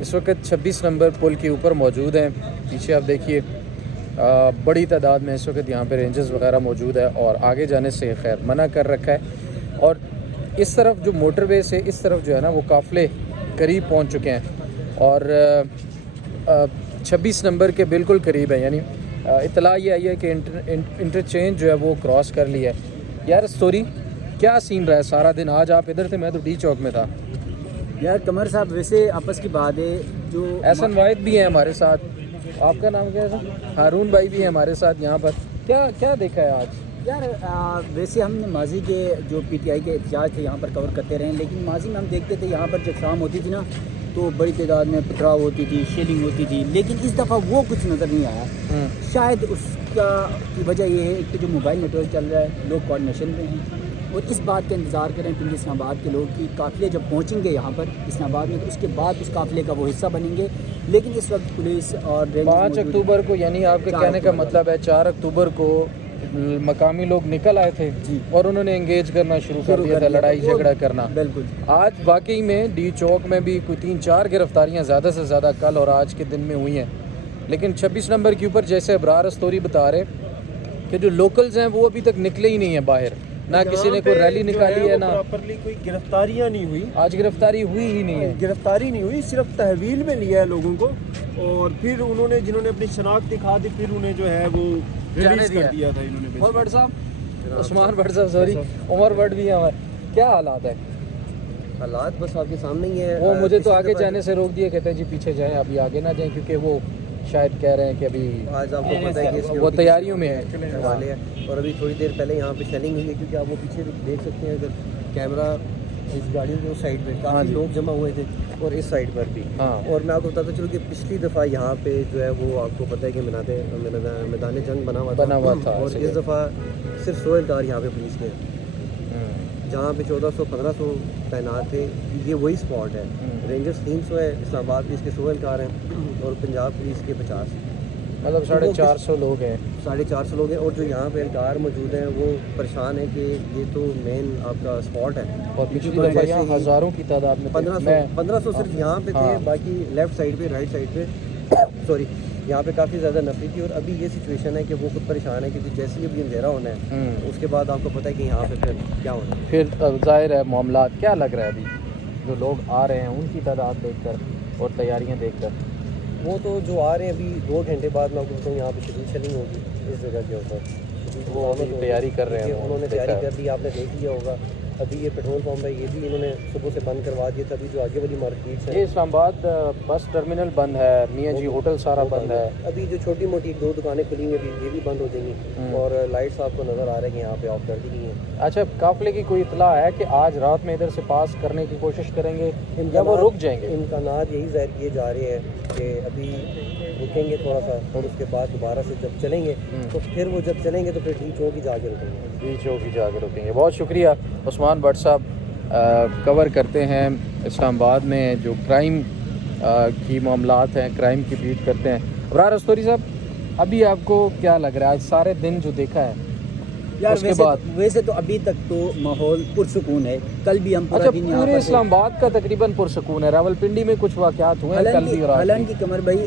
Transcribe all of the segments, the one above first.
اس وقت 26 نمبر پل کے اوپر موجود ہیں. پیچھے آپ دیکھیے بڑی تعداد میں اس وقت یہاں پہ رینجرز وغیرہ موجود ہے اور آگے جانے سے خیر منع کر رکھا ہے. اور اس طرف جو موٹر وے سے اس طرف جو ہے نا وہ قافلے قریب پہنچ چکے ہیں اور 26 نمبر کے بالکل قریب ہے. یعنی اطلاع یہ آئی ہے کہ انٹرچینج جو ہے وہ کراس کر لیا ہے. یار اسٹوری کیا سین رہا ہے سارا دن؟ آج آپ ادھر تھے، میں تو ڈی چوک میں تھا. یار قمر صاحب ویسے آپس کی بات ہے جو احسن واحد بھی ہیں ہمارے ساتھ. آپ کا نام کیا ہے؟ ہارون بھائی بھی ہیں ہمارے ساتھ یہاں پر. کیا دیکھا ہے آج؟ یار ویسے ہم نے ماضی کے جو پی ٹی آئی کے احتجاج تھے یہاں پر کور کرتے رہے، لیکن ماضی میں ہم دیکھتے تھے یہاں پر جب شام ہوتی تھی نا تو بڑی تعداد میں پتھراؤ ہوتی تھی، شیلنگ ہوتی تھی، لیکن اس دفعہ وہ کچھ نظر نہیں آیا. شاید اس کی وجہ یہ ہے کہ جو موبائل نیٹ ورک چل رہا ہے، لوگ کوآرڈینیشن میں ہیں اور اس بات کا انتظار کریں پنڈی اسلام آباد کے لوگ کہ قافلے جب پہنچیں گے یہاں پر اسلام آباد میں تو اس کے بعد اس قافلے کا وہ حصہ بنیں گے. لیکن اس وقت پولیس اور 5 اکتوبر کو، یعنی آپ کے کہنے کا مطلب ہے 4 اکتوبر کو مقامی لوگ نکل آئے تھے اور انہوں نے انگیج کرنا شروع کر دیا تھا، لڑائی جھگڑا کرنا. بالکل. آج واقعی میں ڈی چوک میں بھی کوئی 3-4 گرفتاریاں زیادہ سے زیادہ کل اور آج کے دن میں ہوئی ہیں. لیکن 26 نمبر کے اوپر جیسے ابرار استوری بتا رہے کہ جو لوکلز ہیں وہ ابھی تک نکلے ہی نہیں ہیں باہر، نہ کسی نے کوئی ریلی نکالی ہے، نہ پراپرلی کوئی گرفتاریاں نہیں ہوئی. آج گرفتاری ہوئی ہی نہیں ہے. گرفتاری نہیں ہوئی، صرف تحویل میں لیا ہے لوگوں کو اور پھر انہوں نے جنہوں نے اپنی شناخت دکھا دی پھر انہیں جو ہے وہ ریلیز کر دیا تھا انہوں نے. عمر بٹ صاحب، عثمان بٹ صاحب سوری، عمر بٹ بھی ہیں. کیا حالات ہے؟ حالات بس آپ کے سامنے ہی ہے. وہ مجھے تو آگے جانے سے روک دیا، کہتے ہیں جی پیچھے جائیں، ابھی آگے نہ جائیں، کیونکہ وہ شاید کہہ رہے ہیں کہ ابھی آج آپ کو پتہ ہے کہ وہ تیاریوں میں ہے والے ہیں اور ابھی تھوڑی دیر پہلے یہاں پہ شیلنگ ہوئی ہے کیونکہ آپ وہ پیچھے دیکھ سکتے ہیں اگر کیمرہ اس گاڑیوں کے اس سائڈ پہ کافی لوگ جمع ہوئے تھے اور اس سائڈ پر بھی. اور میں آپ کو بتاتا چلوں کہ پچھلی دفعہ یہاں پہ جو ہے وہ آپ کو پتہ ہے کہ میدان جنگ بنا ہوا تھا اور اس دفعہ صرف 100 اہلکار یہاں پہ پولیس کے جہاں پہ 1400-1500 تعینات تھے. یہ وہی اسپاٹ ہے. رینجرز 300 ہے، اسلام آباد پولیس کے 100 اہلکار ہیں اور پنجاب پولیس کے 50، مطلب 450 لوگ ہیں. 450 لوگ ہیں. اور جو یہاں پہ اہلکار موجود ہیں وہ پریشان ہیں کہ یہ تو مین آپ کا اسپاٹ ہے اور پچھلی دفعہ یہاں ہزاروں کی تعداد میں 1500 صرف یہاں پہ تھے، باقی لیفٹ سائڈ پہ رائٹ سائڈ پہ سوری یہاں پہ کافی زیادہ نفری تھی. اور ابھی یہ سچویشن ہے کہ وہ خود پریشان ہے کیونکہ جیسے ہی ابھی اندھیرا ہونا ہے اس کے بعد آپ کو پتہ ہے کہ یہاں پہ پھر کیا ہونا ہے. پھر ظاہر ہے معاملات کیا لگ رہا ہے ابھی جو لوگ آ رہے ہیں ان کی تعداد دیکھ کر اور تیاریاں دیکھ کر؟ وہ تو جو آ رہے ہیں ابھی 2 گھنٹے بعد میں آپ کو بتاؤں یہاں پہ شدید شیلنگ ہوگی اس جگہ کے اوپر. وہ تیاری کر رہے ہیں، انہوں نے تیاری کر دی، آپ نے دیکھ لیا ہوگا. ابھی یہ پیٹرول پمپ ہے یہ بھی انہوں نے صبح سے بند کروا دیا تھا. ابھی جو آگے والی مارکیٹ ہے یہ اسلام آباد بس ٹرمینل بند ہے، میاں جی ہوٹل سارا بند ہے. ابھی جو چھوٹی موٹی 2 دکانیں کھلی ہوئی ہیں یہ بھی بند ہو جائیں گی اور لائٹس آپ کو نظر آ رہے ہیں کہ یہاں پہ آف کر دی گئی ہیں. اچھا، قافلے کی کوئی اطلاع ہے کہ آج رات میں ادھر سے پاس کرنے کی کوشش کریں گے یا وہ رک جائیں گے؟ امکانات یہی ظاہر کیے جا رہے ہیں کہ ابھی رکیں گے تھوڑا سا اور اس کے بعد دوبارہ سے جب چلیں گے تو پھر وہ جب چلیں گے تو پھر ڈی چوک ہی جا کے رکیں گے. ڈی چوک ہی جا کے رکیں گے. بہت شکریہ عثمان بٹ صاحب. کور کرتے ہیں اسلام آباد میں جو کرائم کی معاملات ہیں، کرائم کی بیٹ کرتے ہیں. ابرار استوری صاحب، ابھی آپ کو کیا لگ رہا ہے آج سارے دن جو دیکھا ہے یار اس کے بعد؟ ویسے تو ابھی تک تو ماحول پرسکون ہے. کل بھی ہم اچھا، پورے اسلام آباد کا تقریباً پرسکون ہے. راولپنڈی میں کچھ واقعات ہوئے ہیں کل بھی اور آج بھی. حالانکہ قمر بھائی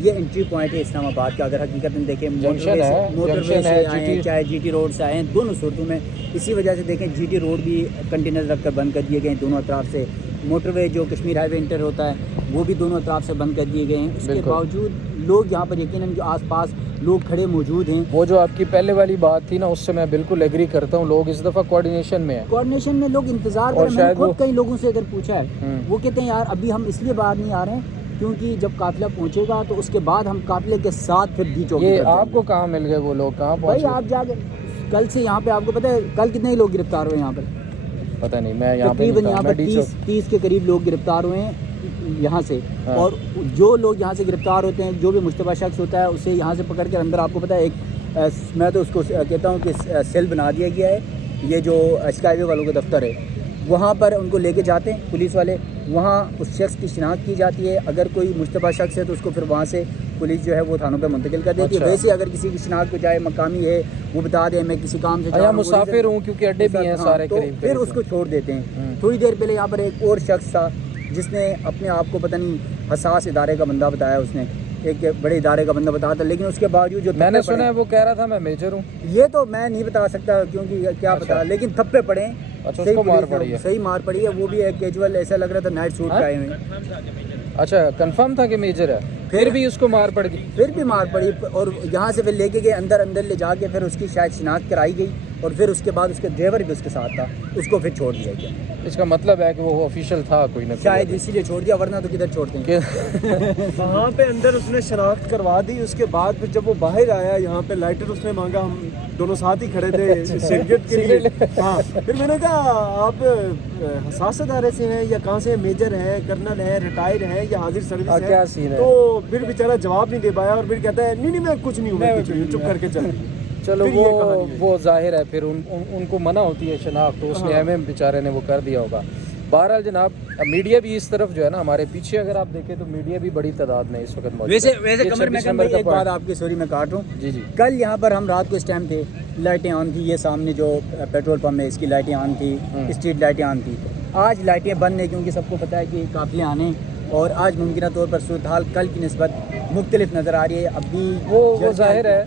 یہ انٹری پوائنٹ ہے اسلام آباد کا. اگر حقیقت میں دیکھیں جنکشن ہے، چاہے جی ٹی روڈ سے آئے دونوں صورتوں میں اسی وجہ سے دیکھیں جی ٹی روڈ بھی کنٹینر رکھ کر بند کر دیے گئے دونوں اطراف سے. موٹر وے جو کشمیر ہائی وے انٹر ہوتا ہے وہ بھی دونوں اطراف سے بند کر دیے گئے ہیں. اس کے باوجود لوگ یہاں پر یقیناً جو آس پاس لوگ کھڑے موجود ہیں. وہ جو آپ کی پہلے والی بات تھی نا اس سے میں بالکل ایگری کرتا ہوں. لوگ اس دفعہ کوآرڈینیشن میں ہیں. کوآرڈینیشن میں لوگ انتظار کر رہے ہیں. خود کئی لوگوں سے اگر پوچھا ہے وہ کہتے ہیں یار ابھی ہم اس لیے باہر نہیں آ رہے ہیں کیونکہ جب قافلہ پہنچے گا تو اس کے بعد ہم قافلے کے ساتھ پھر ڈی چوک. یہ آپ کو کہاں مل گئے وہ لوگ؟ کہاں پہنچے؟ بھائی آپ جا کے کل سے یہاں پہ آپ کو پتہ ہے کل کتنے لوگ گرفتار ہوئے یہاں پر؟ پتہ نہیں، میں یہاں پہ تقریباً یہاں پر 30 کے قریب لوگ گرفتار ہوئے ہیں یہاں سے. اور جو لوگ یہاں سے گرفتار ہوتے ہیں جو بھی مشتبہ شخص ہوتا ہے اسے یہاں سے پکڑ کر اندر آپ کو پتہ ہے ایک میں تو اس کو کہتا ہوں کہ سیل بنا دیا گیا ہے. یہ جو اسکائی وے والوں کا دفتر ہے وہاں پر ان کو لے کے جاتے ہیں پولیس والے. وہاں اس شخص کی شناخت کی جاتی ہے. اگر کوئی مشتبہ شخص ہے تو اس کو پھر وہاں سے پولیس جو ہے وہ تھانوں پہ منتقل کر دیتی ہے. ویسے اگر کسی کی شناخت کو جائے مقامی ہے وہ بتا دیں میں کسی کام سے جا رہا ہوں، مسافر ہوں، کیونکہ اڈے بھی ہیں سارے تو قریب پھر اس کو چھوڑ دیتے ہیں. تھوڑی دیر پہلے یہاں پر ایک اور شخص تھا جس نے اپنے آپ کو پتہ نہیں حساس ادارے کا بندہ بتایا، اس نے ایک بڑے ادارے کا بندہ بتایا تھا، لیکن اس کے باوجود جو میں نے سنا ہے وہ کہہ رہا تھا میں میجر ہوں. یہ تو میں نہیں بتا سکتا کیونکہ کیا پتا، لیکن تھپے پڑے ہیں. اچھا اس کو مار پڑی ہے. صحیح مار پڑی ہے، وہ بھی ایک کیجول ایسا لگ رہا تھا نائٹ سوٹ پہ آئے ہوئے. اچھا کنفرم تھا کہ میجر ہے، پھر بھی اس کو مار پڑ گئی. پھر بھی مار پڑی، اور یہاں سے پھر لے کے گئے اندر لے جا کے پھر اس کی شاید شناخت کرائی گئی، اور پھر اس کے بعد اس کے ڈرائیور بھی اس کے ساتھ تھا، اس کو پھر چھوڑ دیا گیا. اس کا مطلب ہے کہ وہ آفیشیل تھا کوئی نہ شاید اسی لیے چھوڑ دیا، ورنہ تو کدھر چھوڑتے ہیں. وہاں پہ اندر اس نے شناخت کروا دی. اس کے بعد پھر جب وہ باہر آیا یہاں پہ لائٹر اس نے مانگا، ہم دونوں ساتھ ہی کھڑے تھے سگریٹ کے لیے. ہاں پھر میں نے کہا آپ حساس ادارے سے ہیں یا کہاں سے، میجر ہیں، کرنل ہیں، ریٹائر ہیں یا حاضر سروس کیا سین ہے؟ تو پھر بیچارہ جواب نہیں دے پایا، اور پھر کہتا ہے نہیں میں کچھ نہیں ہوں، میں کچھ نہیں ہوں، چپ کر کے چل. چلو وہ ظاہر ہے پھر ان کو منع ہوتی ہے شناخت، تو اس نے ایم ایم بیچارے نے وہ کر دیا ہوگا. بہرحال جناب میڈیا بھی اس طرف جو ہے نا، ہمارے پیچھے اگر آپ دیکھیں تو میڈیا بھی بڑی تعداد میں اس وقت موجود ہے. ویسے کمر میں ایک بات آپ کی سوری میں کاٹوں. جی جی. کل یہاں پر ہم رات کو اس ٹائم تھے، لائٹیں آن تھی، یہ سامنے جو پیٹرول پمپ ہے اس کی لائٹیں آن تھی، اسٹریٹ لائٹیں آن تھی. آج لائٹیں بند ہیں کیونکہ سب کو پتہ ہے کہ قافلے آنے، اور آج ممکنہ طور پر صورتحال کل کی نسبت مختلف نظر آ رہی ہے. اب بھی وہ ظاہر ہے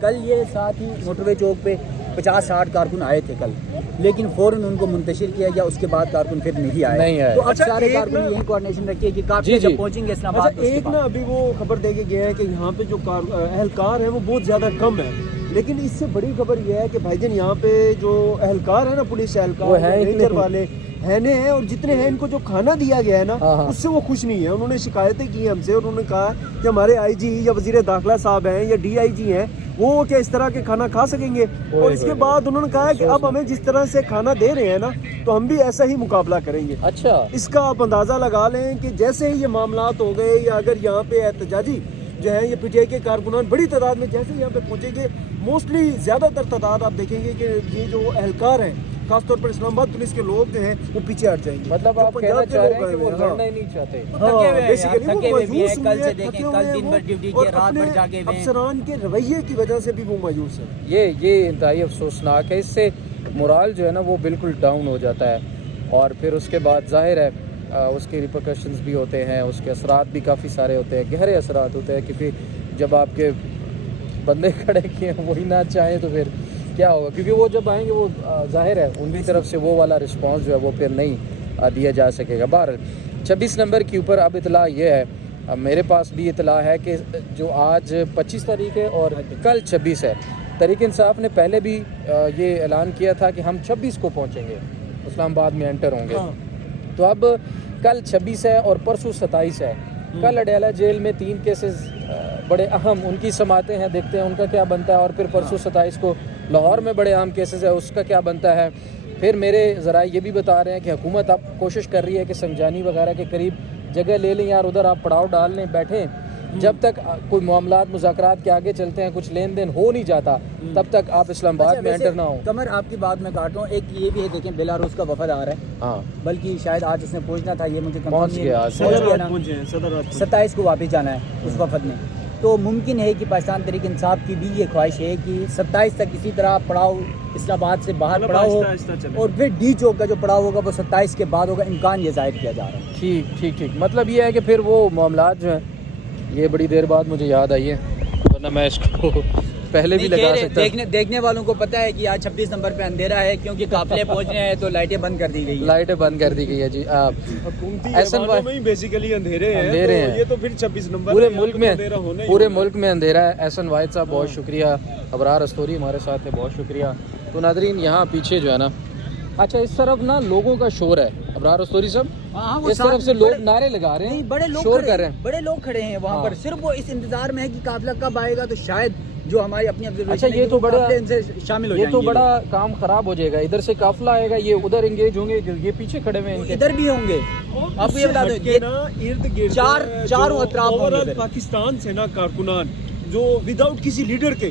کل یہ ساتھ ہی موٹر وے چوک پہ 50-60 کارکن آئے تھے کل، لیکن فوراً ان کو منتشر کیا گیا. اس کے بعد کارکن پھر نہیں آئے. تو اب سارے کارکن یہی کوآرڈینیشن رکھیے کہ کافی جب پہنچیں گے اسلام آباد. ایک نا ابھی وہ خبر دے کے گیا ہے کہ یہاں پہ جو اہلکار ہیں وہ بہت زیادہ کم ہے، لیکن اس سے بڑی خبر یہ ہے کہ بھائی جان یہاں پہ جو اہلکار ہیں نا، پولیس اہلکار، رینجر والے ہیں، اور جتنے ہیں ان کو جو کھانا دیا گیا ہے نا اس سے وہ خوش نہیں ہے. انہوں نے شکایتیں کی ہم سے، اور انہوں نے کہا کہ ہمارے آئی جی یا وزیر داخلہ صاحب ہیں یا ڈی آئی جی ہیں، وہ کیا اس طرح کے کھانا کھا سکیں گے؟ اور اس کے بعد انہوں نے کہا کہ اب ہمیں جس طرح سے کھانا دے رہے ہیں نا تو ہم بھی ایسا ہی مقابلہ کریں گے. اچھا اس کا آپ اندازہ لگا لیں کہ جیسے ہی یہ معاملات ہو گئے، یا اگر یہاں پہ احتجاجی جو ہے یہ پی ٹی آئی کے کارکنان بڑی تعداد میں جیسے یہاں پہ پہنچیں گے، موسٹلی زیادہ تر تعداد آپ دیکھیں گے کہ یہ جو اہلکار ہیں، خاص طور پر اسلام آباد پولیس کے لوگ جو ہیں وہ پیچھے ہٹ جائیں گے. مطلب آپ کہنا چاہ رہے ہیں کہ وہ لڑنا ہی نہیں چاہتے. افسران کے رویے کی وجہ سے بھی وہ مایوس ہیں. یہ انتہائی افسوسناک ہے. اس سے مورال جو ہے نا وہ بالکل ڈاؤن ہو جاتا ہے، اور پھر اس کے بعد ظاہر ہے اس کے ریپرکشنز بھی ہوتے ہیں، اس کے اثرات بھی کافی سارے ہوتے ہیں، گہرے اثرات ہوتے ہیں. کیونکہ جب آپ کے بندے کھڑے کیے وہی نہ چاہیں تو پھر کیا ہوگا؟ کیونکہ وہ جب آئیں گے وہ ظاہر ہے ان کی طرف سے وہ والا رسپانس جو ہے وہ پھر نہیں دیا جا سکے گا. بہرحال 26 نمبر کے اوپر اب اطلاع یہ ہے، میرے پاس بھی اطلاع ہے کہ جو آج 25 تاریخ ہے اور کل 26 ہے، تحریک انصاف نے پہلے بھی یہ اعلان کیا تھا کہ ہم 26 کو پہنچیں گے، اسلام آباد میں انٹر ہوں گے. تو اب کل 26 ہے اور پرسوں 27 ہے. کل اڈیالہ جیل میں 3 کیسز بڑے اہم ان کی سماعتیں ہیں، دیکھتے ہیں ان کا کیا بنتا ہے. اور پھر پرسوں 27 کو لاہور میں بڑے اہم کیسز ہے، اس کا کیا بنتا ہے. پھر میرے ذرائع یہ بھی بتا رہے ہیں کہ حکومت اب کوشش کر رہی ہے کہ سنجانی وغیرہ کے قریب جگہ لے لیں یار، ادھر آپ پڑاؤ ڈال لیں، بیٹھیں. جب تک کوئی معاملات مذاکرات کے آگے چلتے ہیں، کچھ لین دین ہو نہیں جاتا، تب تک آپ اسلام آباد میں انٹر نہ ہوں. قمر آپ کی بات میں کاٹ رہا ہوں، ایک یہ بھی ہے دیکھیں بیلاروس کا وفد آ رہا ہے. ہاں بلکہ شاید آج اس نے پہنچنا تھا، یہ مجھے پہنچ گیا. 27 کو واپس جانا ہے اس وفد نے. تو ممکن ہے کہ پاکستان تحریک انصاف کی بھی یہ خواہش ہے کہ 27 تک اسی طرح پڑاؤ اسلام آباد سے باہر پڑاؤ ہو، اور پھر ڈی چوک کا جو پڑاؤ ہوگا وہ 27 کے بعد ہوگا. امکان یہ ظاہر کیا جا رہا ہے. ٹھیک. مطلب یہ ہے کہ پھر وہ معاملات جو ہیں، یہ بڑی دیر بعد مجھے یاد آئی ہے، ورنہ میں اس کو پہلے بھی لگا سکتا. دیکھنے والوں کو پتہ ہے کہ آج 26 نمبر پہ اندھیرا ہے کیونکہ قافلے پہنچ رہے ہیں، تو لائٹیں بند کر دی گئی ہے. جی بیسیکلی اندھیرے ہیں، یہ تو پھر 26 نمبر پورے ملک میں اندھیرا ہے. احسن واحد صاحب بہت شکریہ، ابرار استوری ہمارے ساتھ ہے، بہت شکریہ. تو ناظرین یہاں پیچھے جو ہے نا، اچھا اس طرف نا لوگوں کا شور ہے، ابرار استوری صاحب اس طرف سے لوگ نعرے لگا رہے ہیں، بڑے لوگ شور کر رہے ہیں، بڑے لوگ کھڑے ہیں وہاں پر. صرف وہ اس انتظار میں ہے کہ قافلہ کب آئے گا، تو شاید جو ہماری اپنی اچھا یہ تو بڑا شامل ہو یہ تو بڑا کام خراب ہو جائے گا. ادھر سے قافلہ آئے گا، یہ ادھر انگیج ہوں گے، یہ پیچھے کھڑے ہوئے ہیں، ادھر بھی ہوں گے. آپ کو یہ بتا دیں چاروں اطراف پاکستان سے نا کارکنان جو وداؤٹ کسی لیڈر کے